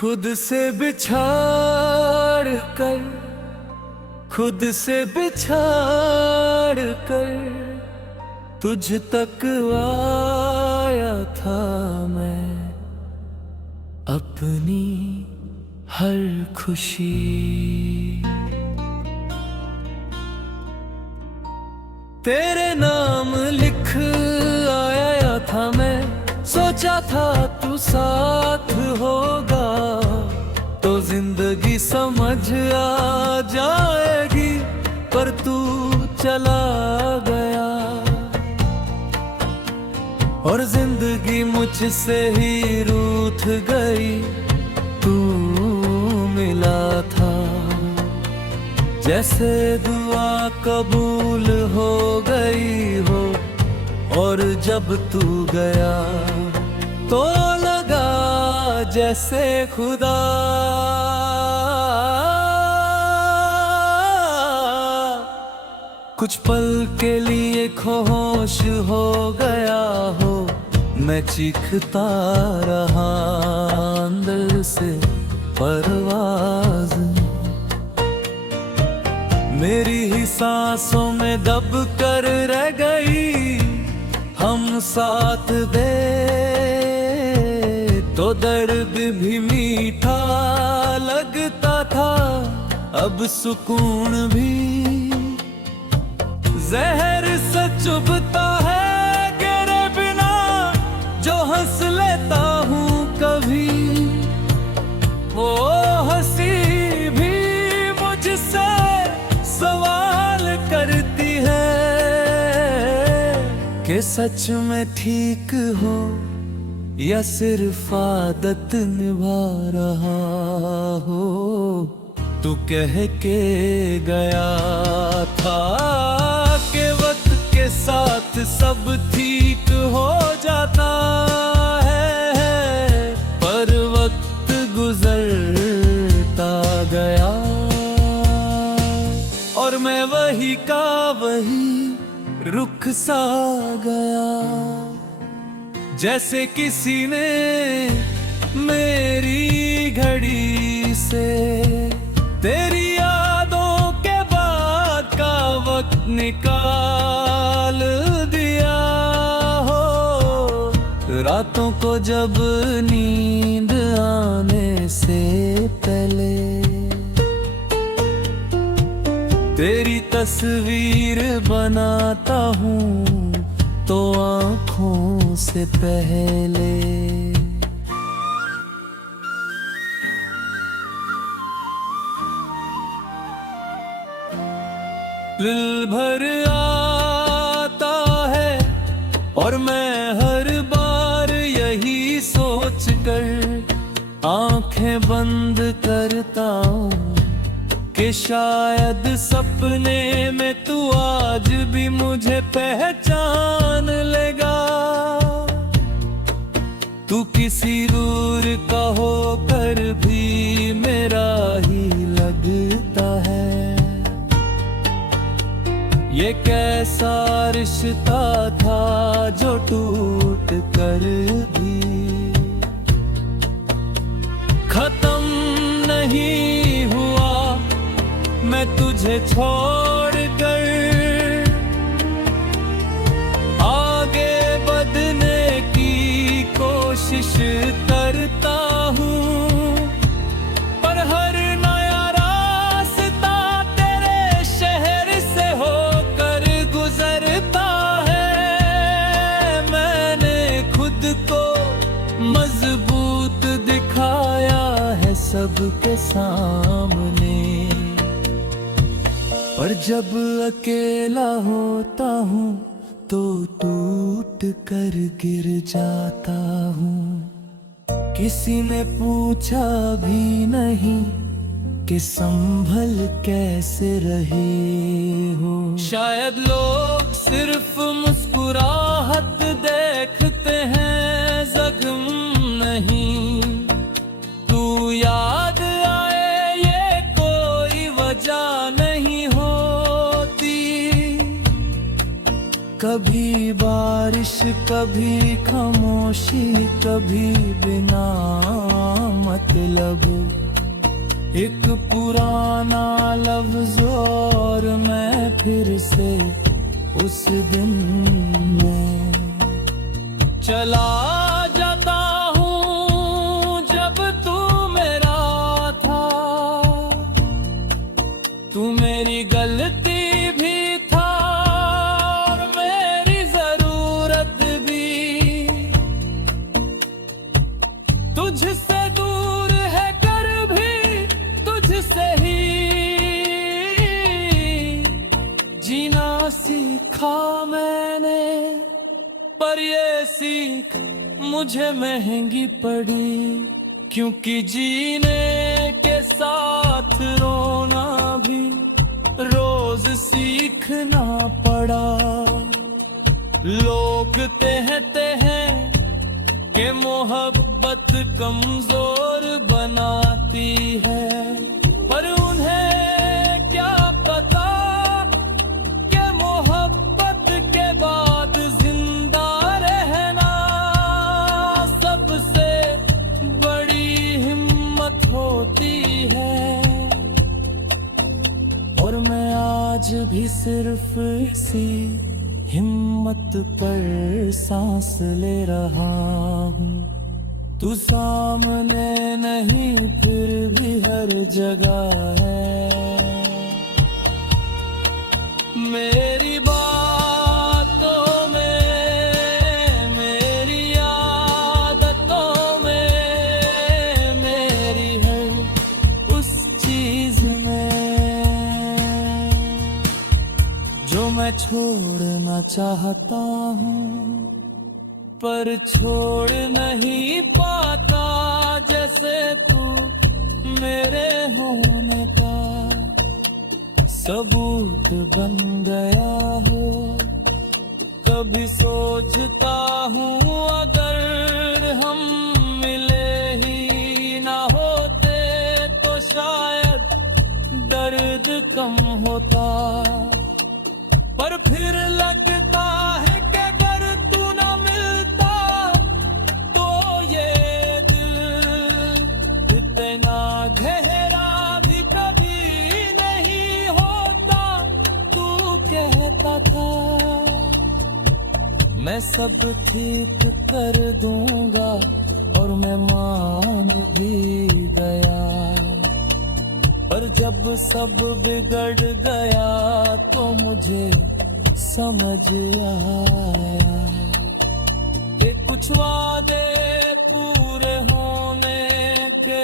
खुद से बिछाड़ कर, खुद से बिछाड़ कर तुझ तक आया था मैं। अपनी हर खुशी तेरे नाम लिख आया था मैं। सोचा था तू साथ होगा तो जिंदगी समझ आ जाएगी, पर तू चला गया और जिंदगी मुझसे ही रूठ गई। तू मिला था जैसे दुआ कबूल हो गई हो, और जब तू गया तो लगा जैसे खुदा कुछ पल के लिए खामोश हो गया हो। मैं चीखता रहा अंदर से परवाज़, मेरी ही सांसों में दब कर रह गई। हम साथ दे तो दर्द भी मीठा लगता था, अब सुकून भी जहर से चुभता है। तेरे बिना जो हंस लेता हूँ कभी, वो हंसी भी मुझसे सवाल करती है कि सच में ठीक हो या सिर्फ आदत निभा रहा हो। तू कह के गया था कि वक्त के साथ सब ठीक हो जाता है, पर वक्त गुजरता गया और मैं वही का वही रुख सा गया। जैसे किसी ने मेरी घड़ी से तेरी यादों के बाद का वक्त निकाल दिया हो। रातों को जब नींद आने से पहले तेरी तस्वीर बनाता हूँ तो आँखों से पहले। दिल भर आता है और मैं हर बार यही सोच कर आँखें बंद करता हूँ कि शायद सपने में तू आज भी मुझे पहचान लेगा। तू किसी दूर का होकर भी मेरा ही लगता है। ये कैसा रिश्ता था जो टूट कर भी खत्म नहीं हुआ। मैं तुझे छोड़ कर आगे बढ़ने की कोशिश करता हूँ, पर हर नया रास्ता तेरे शहर से होकर गुजरता है। मैंने खुद को मजबूत दिखाया है सबके सामने, पर जब अकेला होता हूँ तो टूट कर गिर जाता हूँ। किसी ने पूछा भी नहीं कि संभल कैसे रहे हो। शायद लोग सिर्फ मुस्कुराहट देखते हैं, जख्म नहीं। तू याद आए ये कोई वजह नहीं होती। कभी बारिश, कभी खामोशी, कभी बिना मत मतलब एक पुराना लफ्ज और मैं फिर से उस दिन में चला जाता हूँ जब तू मेरा था। तू मेरी गलती भी था और मेरी जरूरत भी। तुझसे दूर है कर भी तुझसे ही जीना सीखा मैंने, पर ये सीख मुझे महंगी पड़ी, क्योंकि जीने के साथ रोना भी रोज सीखना पड़ा। लोग कहते हैं कि मोहब्बत कमजोर बनाती है, पर उन्हें क्या पता कि मोहब्बत के बाद जिंदा रहना सबसे बड़ी हिम्मत होती है। और मैं आज भी सिर्फ इसी हिम्मत पर सांस ले रहा हूँ। तू सामने नहीं फिर भी हर जगह है। मेरी बातों में, मेरी आदतों में, मेरी हर उस चीज में जो मैं छोड़ना चाहता हूँ, पर छोड़ नहीं पाता। जैसे तू मेरे होने का सबूत बन गया हो। कभी सोचता हूँ अगर हम मिले ही ना होते तो शायद दर्द कम होता। पर फिर लगता है कि अगर तू ना मिलता तो ये दिल इतना गहरा भी कभी नहीं होता। तू कहता था मैं सब ठीक कर दूंगा, और मैं मान भी गया। पर जब सब बिगड़ गया तो मुझे समझ आया कि कुछ वादे पूरे होने के